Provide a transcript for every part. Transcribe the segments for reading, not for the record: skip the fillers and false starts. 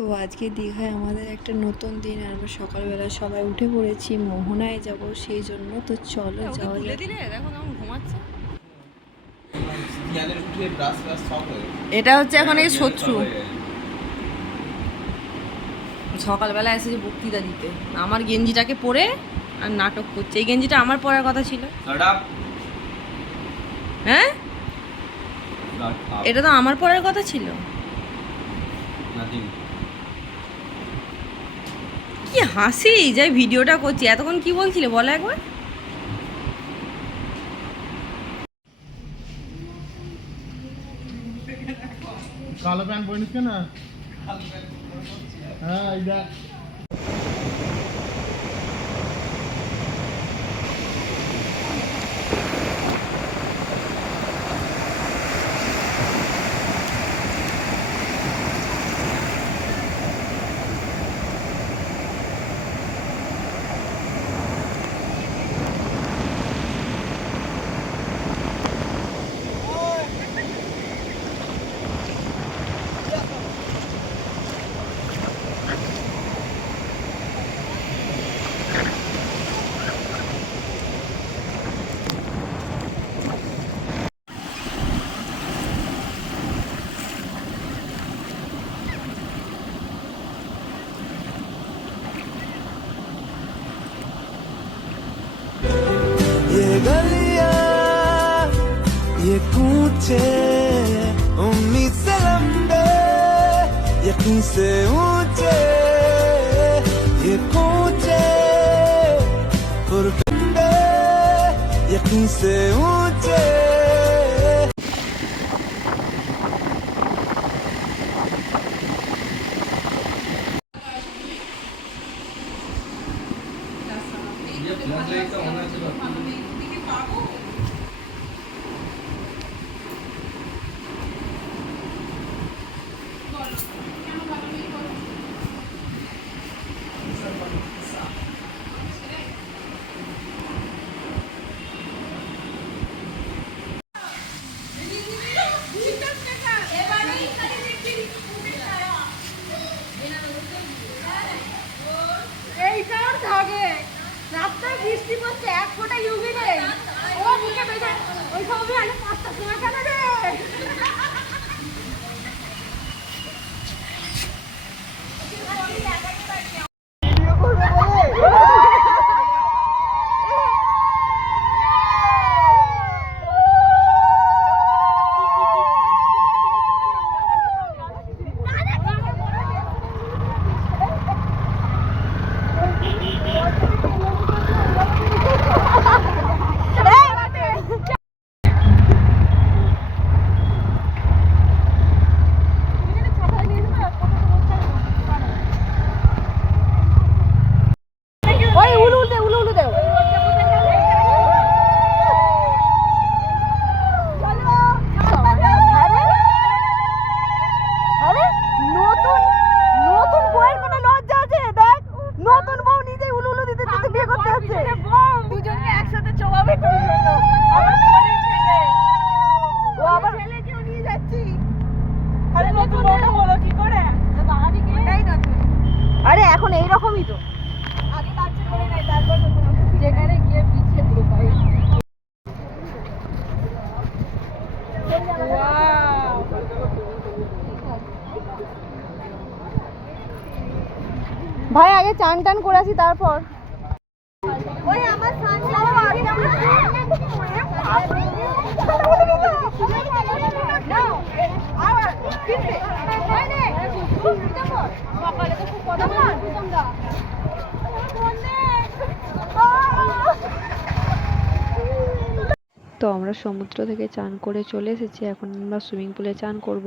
তো আজকে দীঘায় আমাদের একটা নতুন দিন। আমরা সকালবেলা সবাই উঠে পড়েছি, মোহনায় যাব সেই জন্য। তো চলো যাওয়া যাক। দেখো কেমন ঘুমাচ্ছে। এটা হচ্ছে এখন এই শত্রু সকালবেলা এসেছে বক্তৃতা দিতে, আমার গেঞ্জিটাকে পরে আর নাটক করছে। এই গেঞ্জিটা আমার পরার কথা ছিল। হ্যাঁ, এটা তো আমার পরার কথা ছিল। কি হাসি, যাই ভিডিওটা করছি। এতক্ষণ কি বলছিলে বলো একবার। কালো প্যান্ট পরিস না। হ্যাঁ এই দেখ ये कूचे उम्मीद से लंबे यकीन से ऊंचे ये कूचे पुरखंडे यकीन से ऊंचे রাস্তায় বৃষ্টি পড়ছে, এক ফোঁটা ইউভি নেই। ও মুখে বেঁধে ওই সবই আগে 5টার সময় কেন রে? আরে এখন এইরকমই তো, আগে বাচ্চা করে নাই, তারপর যেখানে গিয়ে পিছিয়ে পুরো পাই। ভাই আগে চান টান করে আসি তারপর। ওই আমার তো আমরা সমুদ্র থেকে চান করে চলে এসেছি, এখন আমরা সুইমিং পুলে চান করব।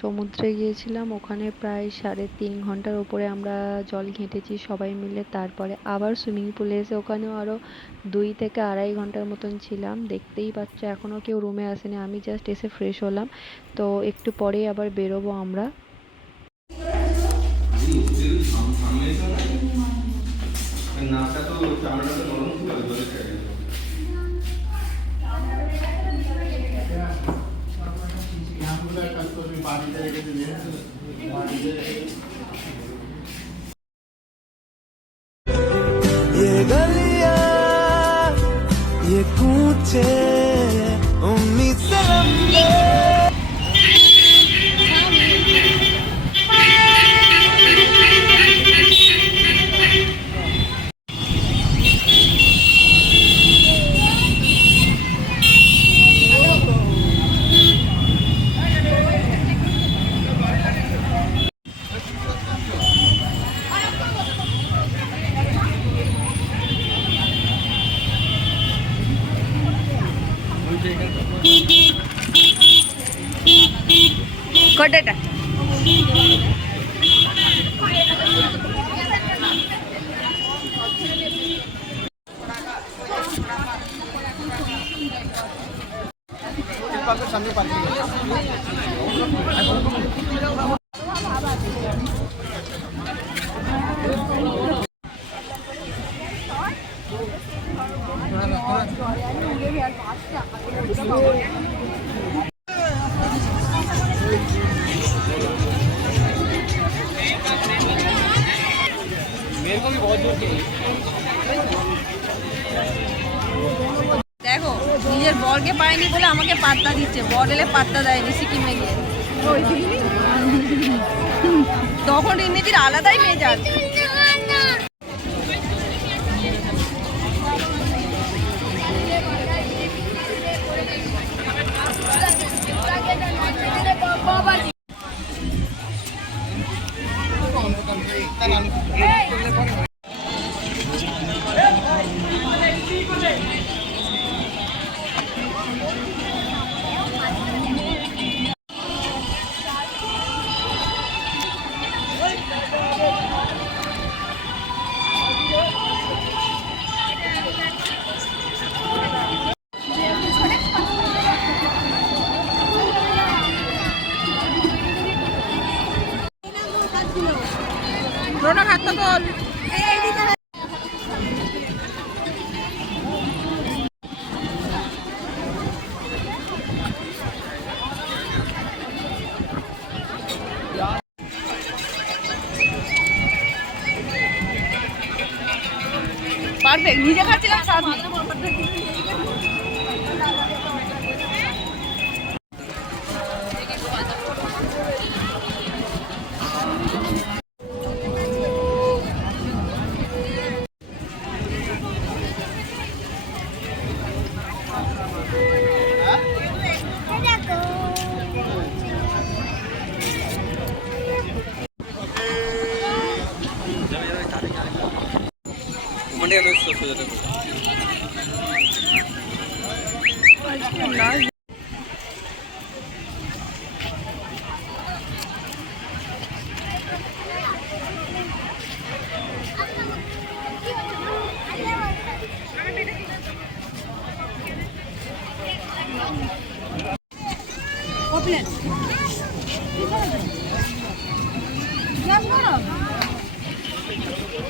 সমুদ্রে গিয়েছিলাম, ওখানে প্রায় 3.5 ঘন্টার উপরে আমরা জল ঘেঁটেছি সবাই মিলে। তারপরে আবার সুইমিং পুলে এসে ওখানেও আরও 2 থেকে 2.5 ঘন্টার মতন ছিলাম। দেখতেই পাচ্ছ এখনও কেউ রুমে আসেনি, আমি জাস্ট এসে ফ্রেশ হলাম। তো একটু পরেই আবার বেরোবো আমরা। নাটা তো চামড়াটা তো নরম ছিল জলে ছেড়ে কাজ করবি বাড়িতে রেখে দিবি বাড়িতে ये गलियां ये कूचे उम्मीद से लंबे কটাটা সামনে পার্কিং দেখো নিজের বরকে পায়নি বলে আমাকে পাত্তা দিচ্ছে, বর এলে পাত্তা দেয়নি সিকিমে গিয়ে। তখন রিমিতির আলাদাই মেজাজ। রোনা হাতটা তোল। পারফেক্ট, নিজে খাচ্ছিলাম স্বাদ নেই।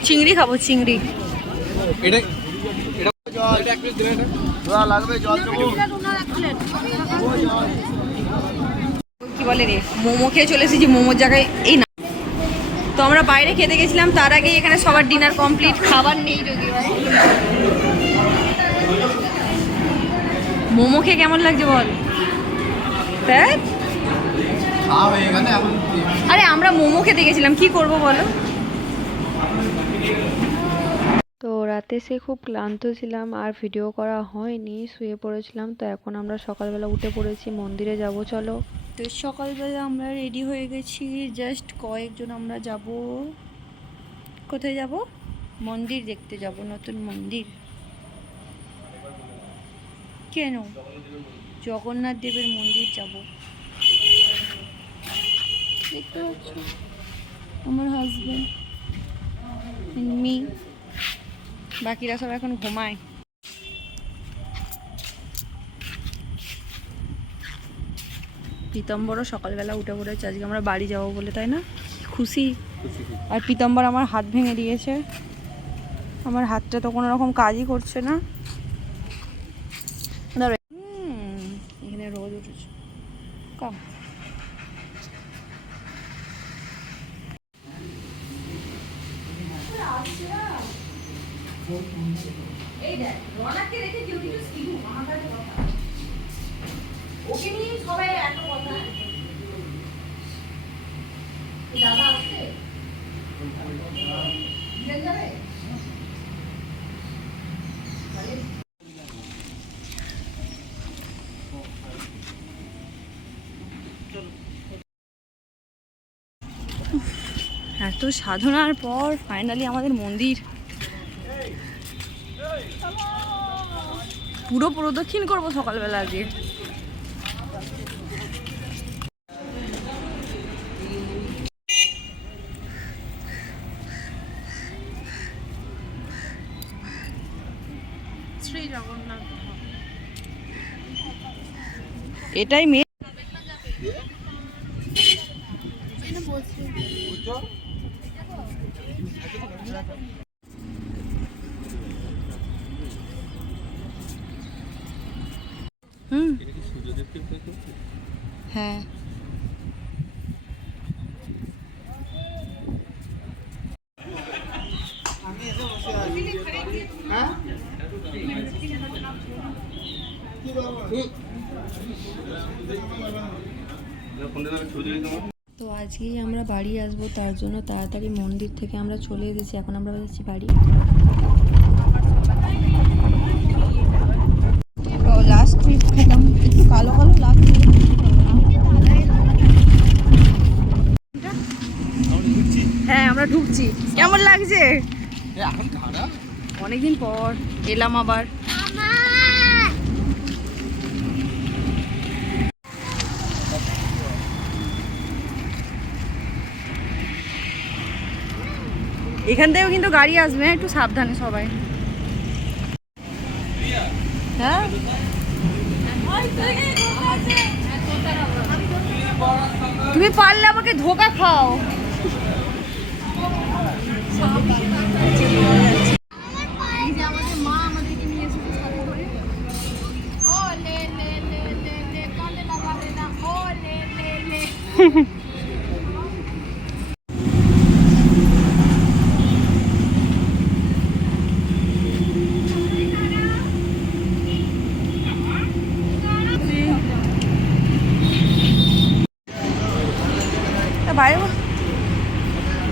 চিংড়ি খাবো, চিংড়ি। এটা এটা জল লাগবে, জল দেবো কি বলে রে, মোমো খেয়ে চলে এসেছি মোমোর জায়গায় এই না। তো আমরা বাইরে খেতে গেছিলাম, তার আগেই এখানে সবার ডিনার কমপ্লিট, খাবার নেই যদিও। মোমো খেয়ে কেমন লাগছে বল? আরে আমরা মোমো খেতে গেছিলাম, কি করব বলো? তো রাতে সে খুব ক্লান্ত ছিলাম, আর ভিডিও করা হয়নি, শুয়ে পড়েছিলাম। তো এখন আমরা সকালবেলা উঠে পড়েছি, মন্দিরে যাব চলো। তো সকালবেলা আমরা রেডি হয়ে গেছি, জাস্ট কয়েকজন আমরা যাব। কোথায় যাব? মন্দির দেখতে যাব, নতুন মন্দির। কেন? জগন্নাথ দেবের মন্দির যাব। দেখতে পাচ্ছ আমার হাজবেন্ড মি, বাকিরা সব এখন ঘুমায়। পীতাম্বরও সকালবেলা উঠে পড়েছে, আজকে আমরা বাড়ি যাবো বলে, তাই না? খুশি। আর পীতাম্বর আমার হাত ভেঙে দিয়েছে, আমার হাতটা তো কোনো রকম কাজই করছে না। এখানে রোজ উঠেছে কম। এই দেখ রনাকে রেখে কেউ কিছু শিখু, আমার কাছে কথা ওকে নিয়ে সবাই এত কথা। দাদা আসছে যাবে এত সাধনার পর ফাইনালি আমাদের মন্দির পুরো প্রদক্ষিণ করবো সকালবেলা আজকে। শ্রী জগন্নাথ এটাই মেয়ে। হ্যাঁ তো আজকেই আমরা বাড়ি আসবো, তার জন্য তাড়াতাড়ি মন্দির থেকে আমরা চলে এসেছি। এখন আমরা যাচ্ছি বাড়ি। লাস্ট ট্রিপ খেলাম, একটু কালো কালো লাগছে। হ্যাঁ আমরা ঢুকছি, কেমন লাগছে? অনেকদিন পর এলাম আবার। এখান থেকেও কিন্তু গাড়ি আসবে, একটু সাবধানে সবাই। হ্যাঁ তুমি পারলে আমাকে ধোকা খাও।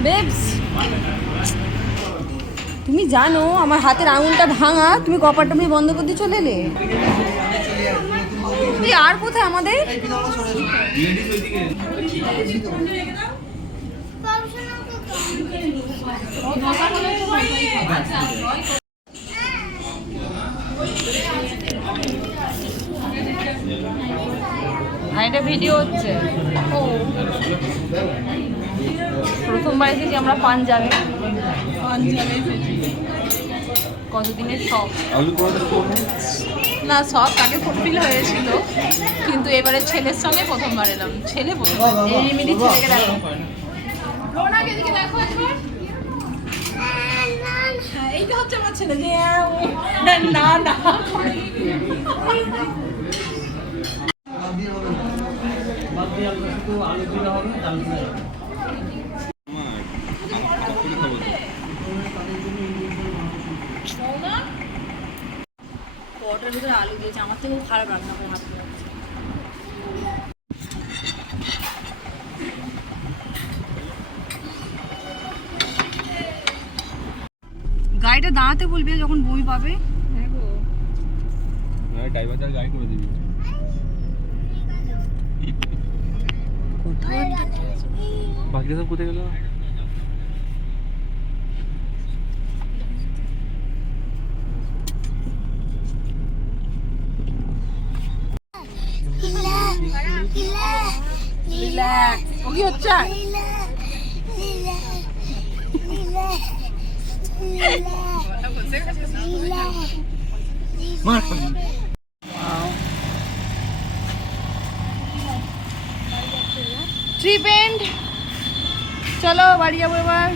বেবস তুমি জানো আমার হাতের আঙুলটা ভাঙা, তুমি কপারটমি বন্ধ করতে চলে এলে। তুই আর কোথায় আমাদের? এটা ভিডিও হচ্ছে। ও প্রথমবার এসেছি আমরা পাঞ্জাবে। কতদিনের শখ না, সব তাকে ফুলফিল হয়েছিল, কিন্তু এবারে ছেলের সঙ্গে প্রথমবার এলাম। ছেলে প্রথমবার। এই মিনি ছেলেকে দেখো। রোনাকে দিকে দেখো একবার। এইটা হচ্ছে আমার ছেলে যে না না পরোটার ভিতরে আলু দিয়েছে, আমার থেকেও খারাপ রান্না করে হাত দিয়ে। গাড়িটা দাঁড়াতে বলবি যখন বমি পাবে। ড্রাইভারটার গাড়ি করে দিবি। বাকিরা সব কোথায় গেল? রিল্যাক্স। ও কি হচ্ছে? ট্রিপ এন্ড, চলো বাড়ি যাবো এবার।